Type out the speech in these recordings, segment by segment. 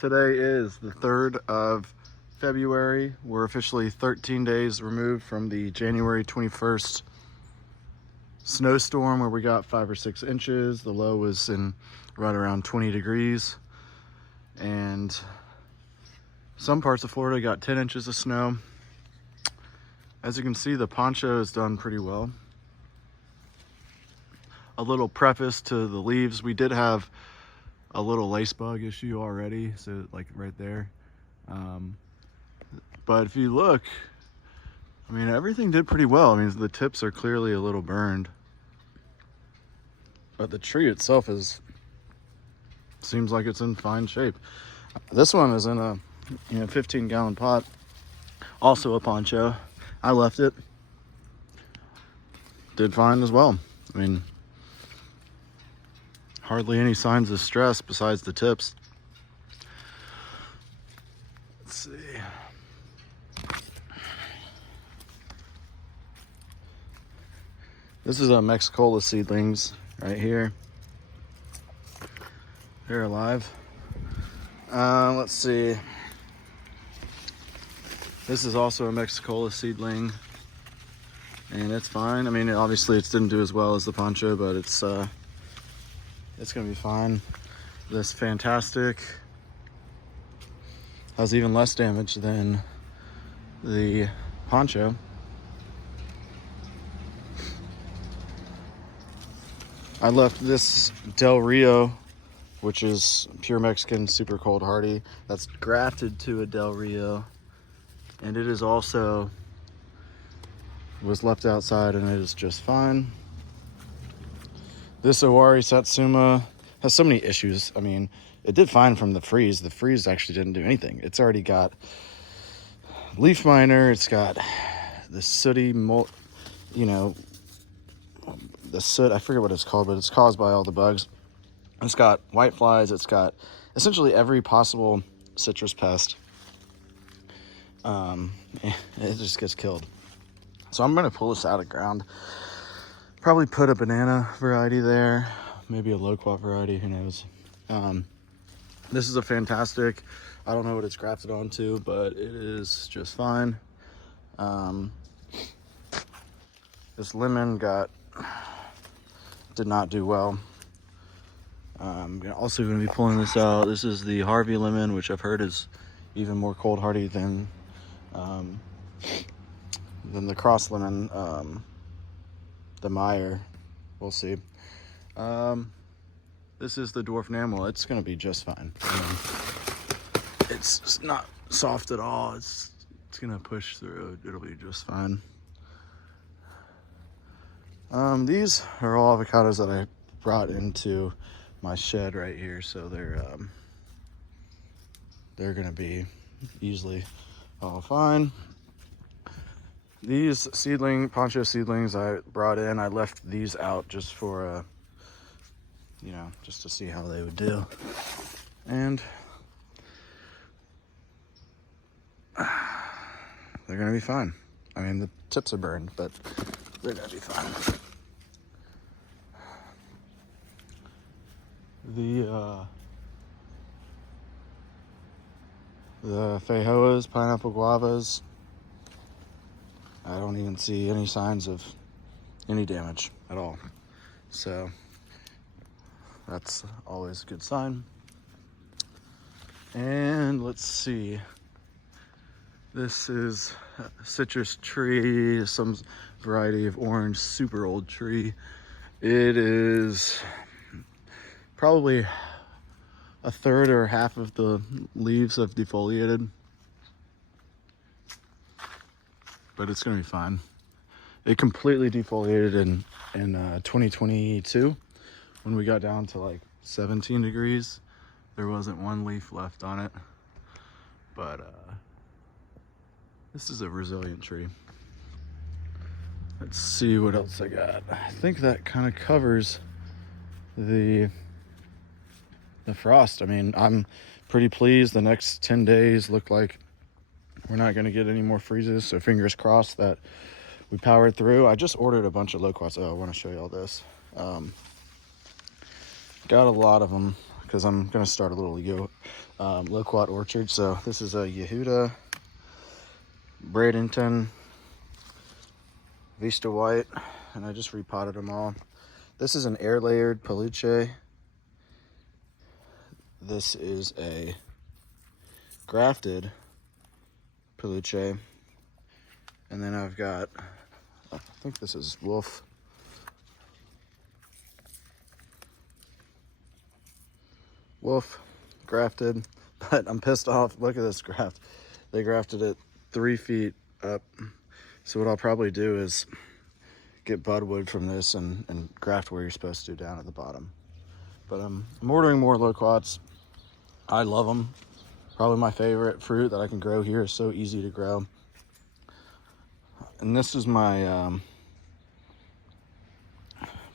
Today is the 3rd of February. We're officially 13 days removed from the January 21st snowstorm where we got 5 or 6 inches. The low was in right around 20 degrees. And some parts of Florida got 10 inches of snow. As you can see, the poncho has done pretty well. A little preface to the leaves. We did have a little lace bug issue already, so like right there. But if you look, I mean, everything did pretty well. I mean, the tips are clearly a little burned, but the tree itself seems like it's in fine shape. This one is in a 15-gallon pot, also a poncho. I left it, did fine as well. I mean, hardly any signs of stress besides the tips. Let's see. This is a Mexicola seedlings right here. They're alive. Let's see. This is also a Mexicola seedling, and it's fine. I mean, obviously it didn't do as well as the poncho, but it's gonna be fine. This fantastic has even less damage than the poncho. I left this Del Rio, which is pure Mexican, super cold hardy. That's grafted to a Del Rio, and it is also was left outside, and it is just fine. This Owari Satsuma has so many issues. I mean, it did fine from the freeze. The freeze actually didn't do anything. It's already got leaf miner. It's got the sooty mold, the soot. I forget what it's called, but it's caused by all the bugs. It's got white flies. It's got essentially every possible citrus pest. It just gets killed. So I'm going to pull this out of ground. Probably put a banana variety there, maybe a Loquat variety, who knows. This is a fantastic, I don't know what it's grafted onto, but it is just fine. This lemon did not do well. I'm also going to be pulling this out. This is the Harvey lemon, which I've heard is even more cold hardy than the cross lemon. The Meyer, we'll see. This is the dwarf enamel. It's gonna be just fine. I mean, it's not soft at all. It's gonna push through. It'll be just fine. These are all avocados that I brought into my shed right here, so they're gonna be easily all fine. These poncho seedlings I brought in, I left these out just for, just to see how they would do. And they're gonna be fine. I mean, the tips are burned, but they're gonna be fine. The Feijoas, pineapple guavas, I don't even see any signs of any damage at all. So that's always a good sign. And let's see. This is a citrus tree, some variety of orange, super old tree. It is probably a third or half of the leaves have defoliated, but it's gonna be fine. It completely defoliated in 2022 when we got down to like 17 degrees. There wasn't one leaf left on it, but this is a resilient tree. Let's see what else I got. I think that kind of covers the frost. I mean, I'm pretty pleased. The next 10 days look like we're not going to get any more freezes, so fingers crossed that we powered through. I just ordered a bunch of Loquats. Oh, I want to show you all this. Got a lot of them because I'm gonna start a little Loquat orchard. So this is a Yehuda, Bradenton, Vista White, and I just repotted them all. This is an air layered Peluche. This is a grafted Peluche. And then I've got, I think this is Wolf. Wolf grafted, but I'm pissed off. Look at this graft. They grafted it 3 feet up. So what I'll probably do is get budwood from this and graft where you're supposed to down at the bottom. But I'm ordering more Loquats. I love them. Probably my favorite fruit that I can grow here. It's so easy to grow. And this is my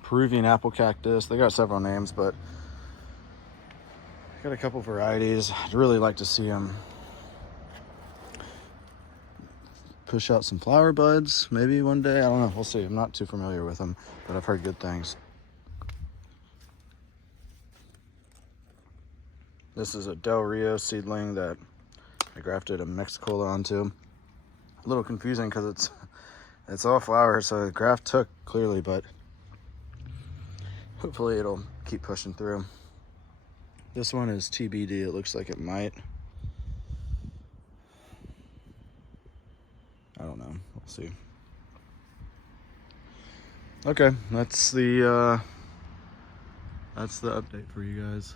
Peruvian apple cactus. They got several names, but I got a couple varieties. I'd really like to see them push out some flower buds maybe one day. I don't know. We'll see. I'm not too familiar with them, but I've heard good things. This is a Del Rio seedling that I grafted a Mexicola onto. A little confusing because it's all flower, so the graft took clearly, but hopefully it'll keep pushing through. This one is TBD. It looks like it might. I don't know. We'll see. Okay, that's the update for you guys.